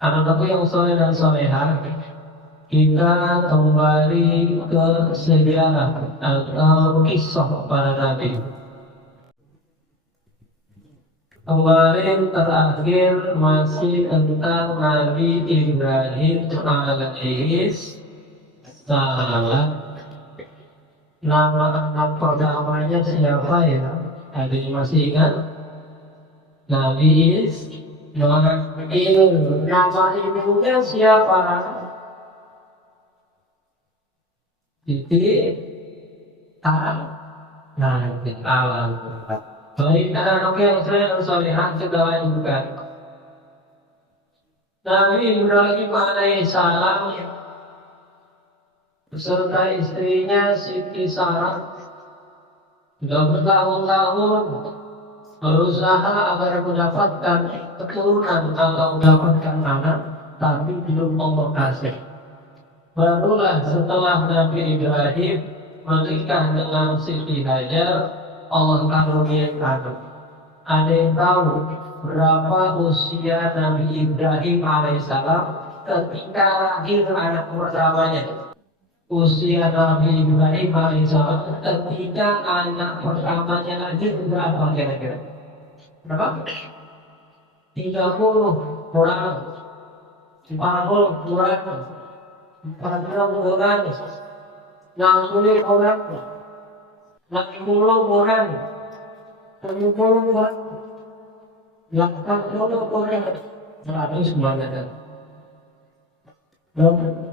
Anak-anakku yang soleh dan soleha, kita kembali ke sejarah atau kisah para nabi. Kemarin terakhir masih tentang Nabi Ibrahim alaihissalam. Nama anak pertamanya siapa ya? Ada yang masih ingat? Nabi Ismail. Nama ibunya siapa? Siti Alam. Baik anak yang solehah kita lanjutkan. Nabi Ibrahim alaihissalam beserta istrinya Siti Sarah sudah bertahun-tahun berusaha agar mendapatkan keturunan atau mendapatkan anak, tapi belum Allah kasih. Barulah setelah Nabi Ibrahim menikah dengan Siti Hajar, Allah karuniakan. Ada yang tahu berapa usia Nabi Ibrahim alaihissalam ketika lahir anak pertamanya? Usia Nabi Ibrahim alaihissalam ketika anak pertamanya lahir berapa kira-kira? Berapa? 30 kurang 40 kurang 40 kurang 60 kurang 60 kurang 70 kurang 80 kurang 100 semuanya.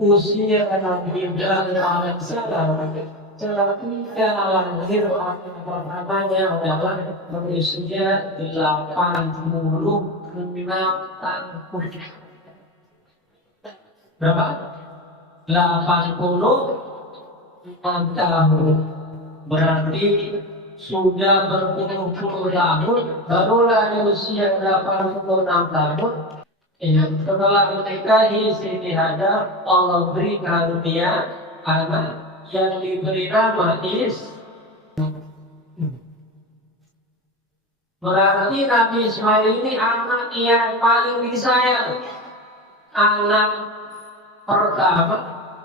Usia Nabi Ibrahim alaihissalam ketika lahir anak pertamanya adalah berusia 86 tahun. Berapa? 86 tahun. Berarti sudah berpuluh-puluh tahun barulah di usia 86 tahun. Setelah menikahi Siti Hajar, Allah beri karunia anak yang diberi nama Berarti Nabi Ismail ini anak yang paling disayang, anak pertama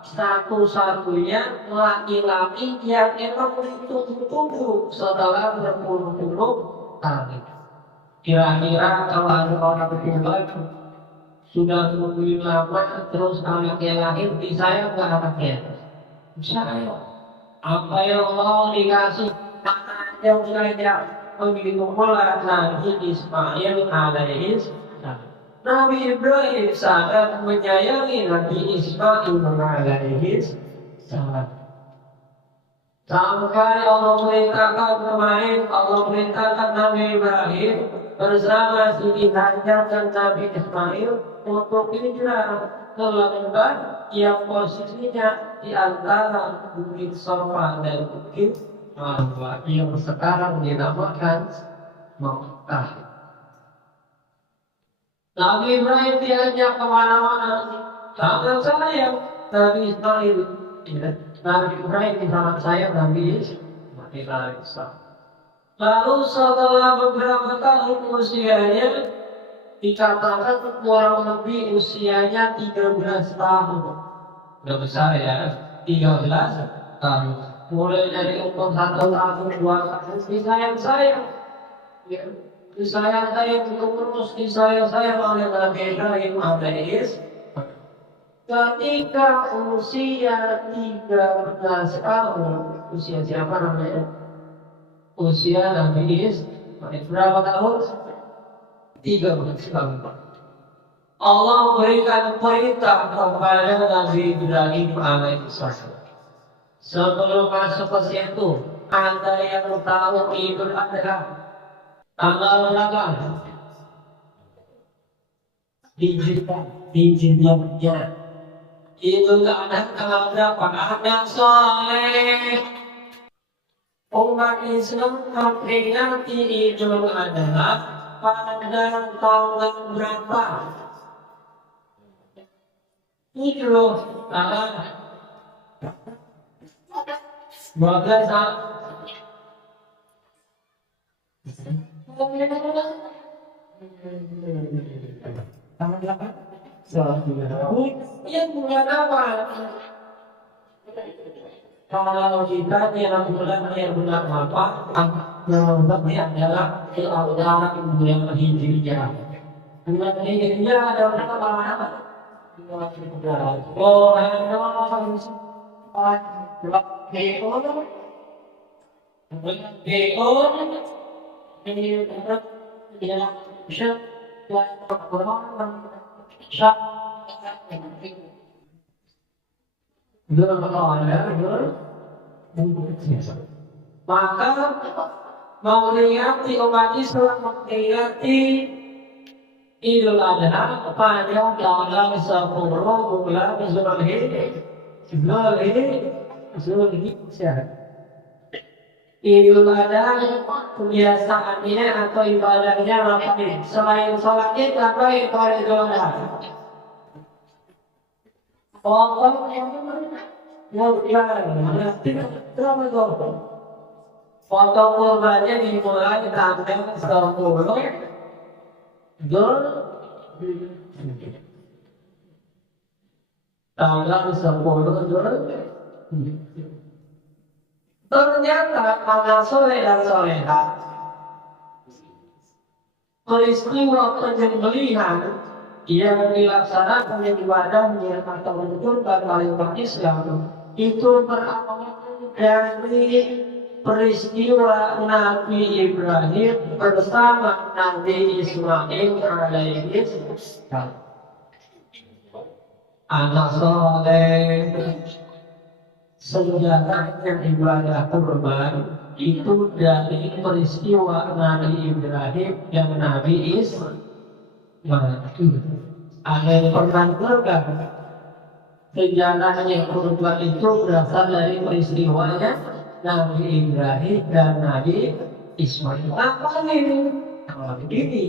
satu-satunya laki-laki yang emang ditunggu-tunggu setelah berpuluh-puluh tahun. Kira-kira kalau ada orang tua sudah nungguin lama terus anaknya lahir, disayang nggak anaknya? Disayang. Apa yang mau dikasih anaknya saja. Begitu pula Nabi Ismail alaihissalam. Nabi Ibrahim sangat menyayangi Nabi Ismail alaihissalam. Sampai Allah perintahkan kemarin, Allah perintahkan Nabi Ibrahim bersama Siti Hajar dan Nabi Ismail untuk hijrah ke lembah yang posisinya di antara Bukit Safa dan Bukit Marwah yang sekarang dinamakan Makkah. Nabi Ibrahim diajak kemana-mana, sangat sayang Nabi Ismail. Nabi Ibrahim sangat sayang Nabi Ismail. Lalu setelah beberapa tahun usianya, dikatakan kurang lebih usianya 13 tahun. Udah besar ya, 13 tahun. Mulai dari umur 1 tahun, 2 tahun, disayang-sayang. Ya, disayang-sayang terus, disayang-sayang oleh Nabi Ibrahim alaihissalam. Ketika usia 13 tahun, usia siapa namanya? Usia Nabi Ismail berapa tahun? 13 tahun. Allah berikan perintah kepada Nabi Ibrahim alaihissalam. Sebelum masuk ke situ, ada yang tahu Idul Adha tanggal berapa? Hijriahnya. Idul Adha tanggal berapa? Anak soleh umat Islam memperingati Idul Adha pada tanggal berapa? Ini loh, maka tanggal berapa? Yang bulan apa? Kalau kita yang bulan apa? Bulannya adalah bulan Hijriah. Bulan Hijriah adalah apa? Oh, maka memperingati umat Islam memperingati Idul Adha pada tanggal 10 bulan Zulhijjah. Idul Adha kebiasaannya atau ibadahnya apa nih? Selain sholat id apa ibadah Idul Adha? Potong kurbannya dimulai tanggal 10 tanggal 10 ternyata anak soleh dan soleha peristiwa penyembelihan yang dilaksanakan ibadahnya atau menunjukkan kalimat Islam itu berawal dari peristiwa Nabi Ibrahim bersama Nabi Ismail alaihi salam. Anak soleh sejarahnya ibadah kurban itu dari peristiwa Nabi Ibrahim dan Nabi Ismail. Ada yang pernah dengar sejarahnya kurban itu berasal dari peristiwanya Nabi Ibrahim dan Nabi Ismail. Apa ini? Begini.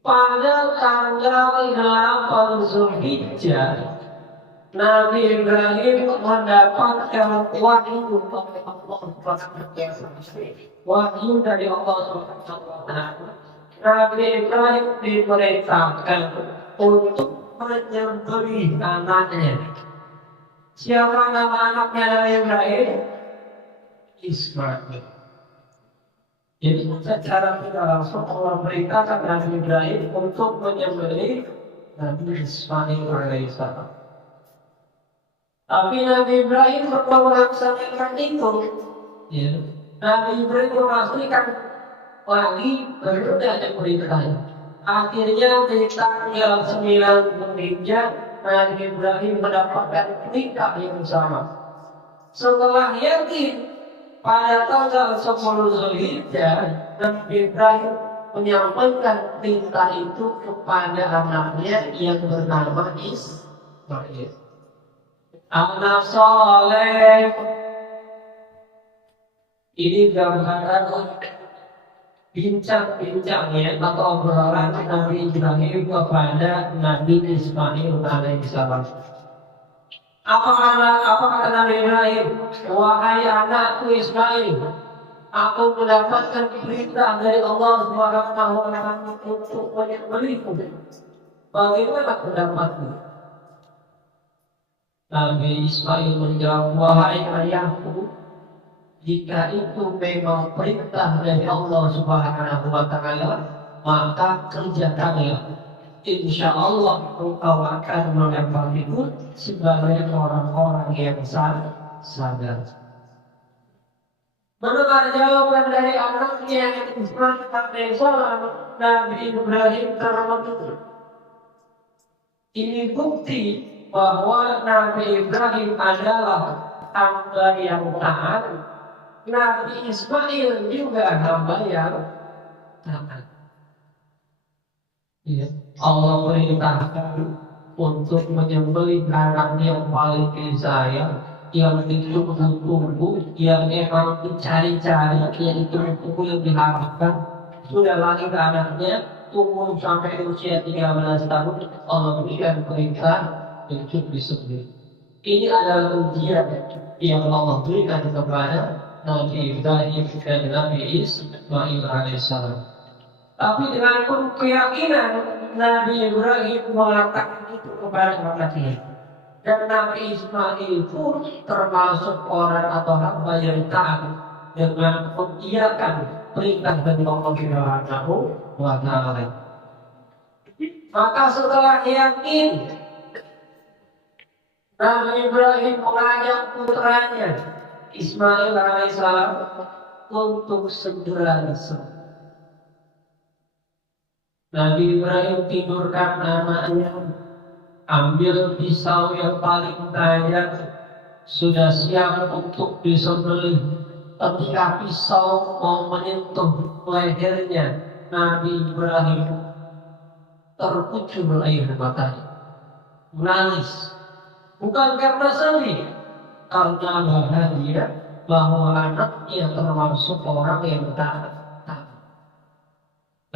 Pada tanggal 8 Zulhijjah, Nabi Ibrahim mendapatkan wahyu dari Allah SWT. Nabi Ibrahim diperintahkan untuk menyembelih anaknya. Siapa nama anaknya Nabi Ibrahim? Ismail. Jadi secara tidak langsung Allah perintahkan Nabi Ibrahim untuk menyembelih Nabi Ismail alaihissalam. Tapi Nabi Ibrahim belum melaksanakan itu. Ya. Nabi Ibrahim memastikan lagi berbeda dengan perintahnya. Akhirnya di tanggal 9 Zulhijjah Nabi Ibrahim mendapatkan perintah yang sama. Setelah yakin pada tanggal 10 Zulhijjah, Nabi Ibrahim menyampaikan perintah itu kepada anaknya yang bernama Ismail. Anak soleh. Ini gambaran bincang-bincangnya atau obrolan Nabi Ibrahim kepada Nabi Ismail alaihissalam. Apa kata Nabi Ibrahim? Wahai anakku Ismail, aku mendapatkan perintah dari Allah SWT untuk menyembelihmu. Bagaimana pendapatmu? Nabi Ismail menjawab, wahai ayahku, jika itu memang perintah dari Allah SWT, maka kerjakanlah. Insya Allah engkau akan mendampingiku sebagai orang-orang yang sadar. Mendengar jawaban dari anaknya Ismail alaihissalam, Nabi Ibrahim termenung. Ini bukti bahwa Nabi Ibrahim adalah hamba yang taat. Nabi Ismail juga hamba yang taat. Ya. Allah perintahkan untuk menyembelih anak yang paling disayang, yang ditunggu-tunggu, yang emang dicari-cari, yang ditunggu yang diharapkan. Sudah lahir anaknya, tunggu sampai usia 13 tahun, Allah berikan perintah untuk disembelih. Ini adalah ujian yang Allah berikan kepada Nabi Ibrahim dan Nabi Ismail alaihissalam. Tapi dengan penuh keyakinan Nabi Ibrahim mengatakan itu kepada anaknya. Dan Nabi Ismail pun termasuk orang atau hamba yang taat dengan mengiyakan perintah dari Allah Subhanahu wa Ta'ala. Maka setelah yakin, Nabi Ibrahim mengajak putranya Ismail alaihissalam untuk segera disembelih. Nabi Ibrahim tidurkan anaknya, ambil pisau yang paling tajam, sudah siap untuk disembelih. Ketika pisau mau menyentuh lehernya Nabi Ibrahim, terkucur air matanya, menangis. Bukan karena sedih, karena bahagia bahwa anaknya termasuk orang yang taat.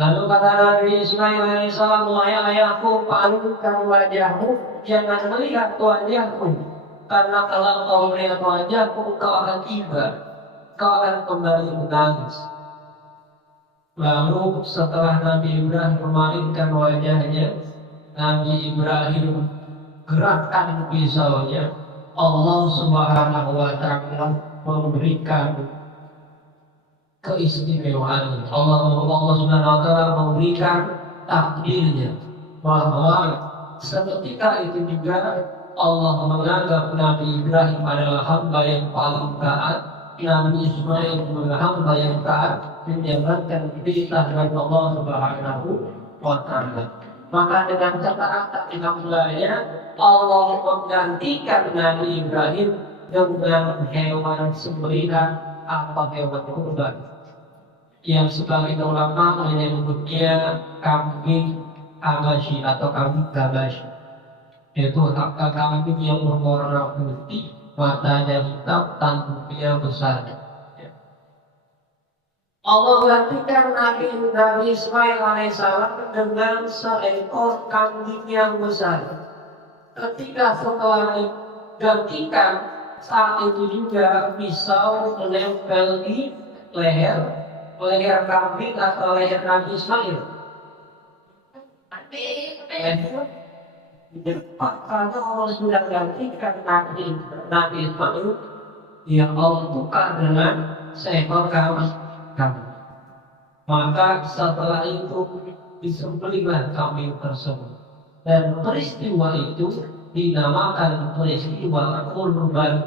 Lalu kata Nabi Ismail alaihissalam, wahai ayahku, palingkan wajahmu, jangan melihat wajahku, karena kalau kau melihat wajahku, kau akan tiba, kau akan kembali menangis. Lalu setelah Nabi Ibrahim memalingkan wajahnya, Nabi Ibrahim gerakkan pisaunya. Allah Subhanahu wa Ta'ala memberikan keistimewaan. Allah Subhanahu wa Ta'ala memberikan takdirnya bahwa seketika itu juga Allah menganggap Nabi Ibrahim adalah hamba yang paling taat, Nabi Ismail adalah hamba yang taat, menjalankan perintah dari Allah Subhanahu wa Ta'ala. Maka dengan ketaatan hambanya, Allah menggantikan Nabi Ibrahim dengan hewan sembelihan atau hewan kurban, yang sebagian ulama menyebutnya kambing Abashi atau kambing Gabashi, yaitu kambing yang berwarna putih, matanya hitam, tanduknya besar. Allah gantikan Nabi Ismail alaihissalam dengan seekor kambing yang besar. Ketika setelah digantikan, saat itu juga pisau menempel di leher kambing atau leher Nabi Ismail. Karena Allah sudah gantikan Nabi Ismail, yang Allah tukar dengan seekor kambing. Maka setelah itu disembelihlah kambing tersebut, dan peristiwa itu dinamakan peristiwa kurban.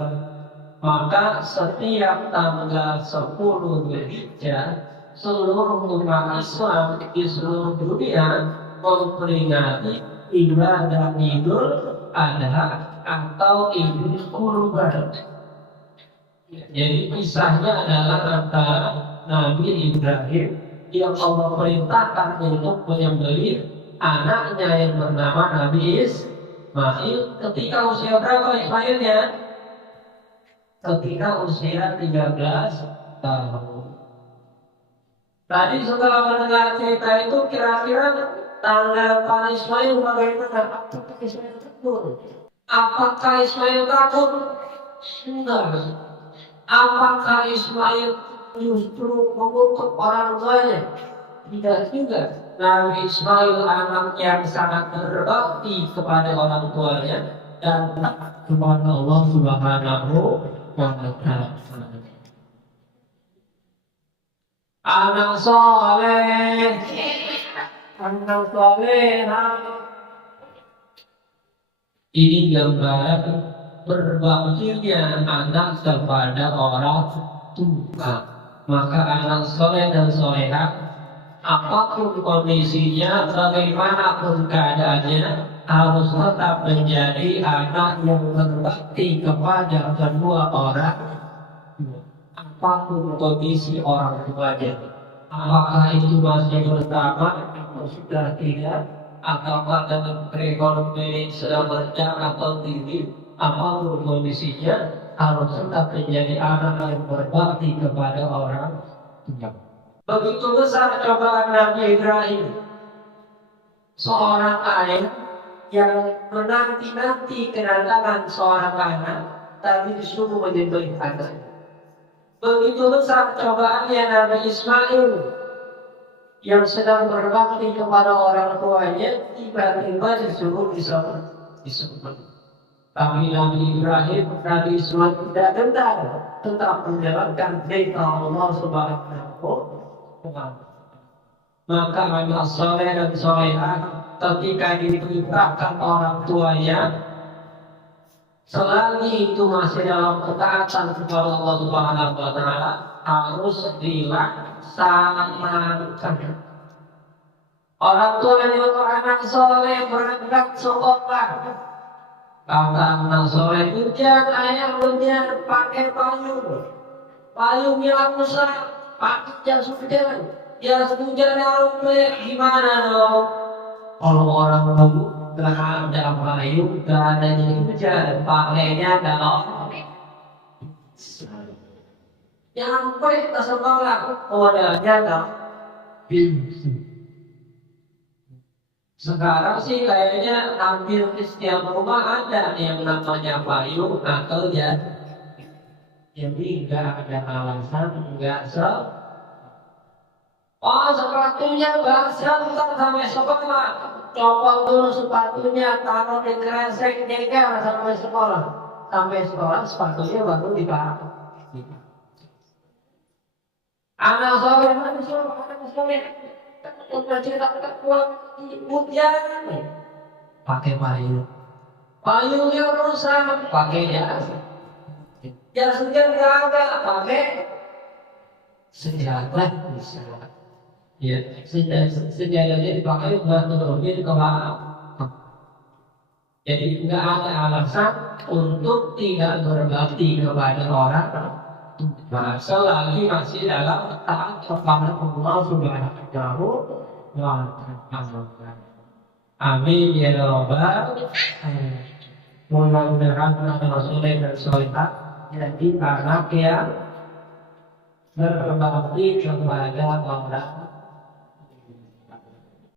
Maka setiap tanggal 10 Dzulhijjah, seluruh umat Islam di seluruh dunia memperingati ibadah Idul Adha atau Idul Kurban. Jadi kisahnya adalah antara Nabi Ibrahim yang Allah perintahkan untuk menyembelih anaknya yang bernama Nabi Ismail. Ketika usia berapa Ismailnya? Ketika usia 13 tahun. Tadi setelah mendengar cerita itu, kira-kira tanggapan Ismail bagaimana? Apakah Ismail takut? Apakah Ismail takut? Enggak. Apakah Ismail justru mengutuk orang tuanya? Tidak juga. Nabi Ismail anak yang sangat berbakti kepada orang tuanya dan kepada Allah Subhanahu wa Ta'ala. Anak soleh, anak soleha. Ini gambaran berbaktinya anak kepada orang tua. Maka anak soleh dan soleha, apapun kondisinya, bagaimanapun keadaannya, harus tetap menjadi anak yang berbakti kepada kedua orang tua. Apapun kondisi orang tuanya, apakah itu masih bersama atau sudah tidak, ataukah dalam perekonomian sedang rendah atau tinggi, apapun kondisinya, harus tetap menjadi anak yang berbakti kepada orang tua. Begitu besar cobaan Nabi Ibrahim, seorang ayah yang menanti-nanti kedatangan seorang anak, tapi disuruh menyembelih anak. Begitu besar cobaannya Nabi Ismail yang sedang berbakti kepada orang tuanya tiba-tiba disuruh disembelih. Tapi Nabi Ibrahim, Nabi Ismail tidak gentar, tetap menjalankan perintah Allah Subhanahu wa Ta'ala. Maka anak soleh dan solehah ketika diperintahkan orang tuanya, selagi itu masih dalam ketaatan kepada Allah Subhanahu wa Ta'ala, harus dilaksanakan. Orang tua menyuruh anak soleh berangkat sekolah. Kata anak soleh, hujan ayah hujan pakai payung. Payung yang besar, pakai jas hujan. Jas hujan yang lembek, gimana dong? Kalau orang tua gak ada payung, gak ada jas hujan, pakainya dalam nyampe ke sekolah, modalnya tak pintu. Sekarang sih kayaknya hampir di setiap rumah ada yang namanya payung atau jas. Jadi nggak ada alasan nggak sepatunya basah ntar sampai sekolah. Copot dulu sepatunya, taruh di kresek nyeker sampai sekolah. Sampai sekolah sepatunya baru dipakai. Anak soleh, anak soleh. Hujan pakai payung, payungnya rusak pakai jas, jas hujan nggak ada pakai sejadah bisa, ya sejadahnya dipakai buat nutupin kepala. Jadi nggak ada alasan untuk tidak berbakti kepada orang. Selagi masih dalam taat kepada Allah Subhanahu wa Ta'ala. Amin ya rabbal alamin. Mudah-mudahan anak soleh dan solehah jadi anak yang berbakti kepada orang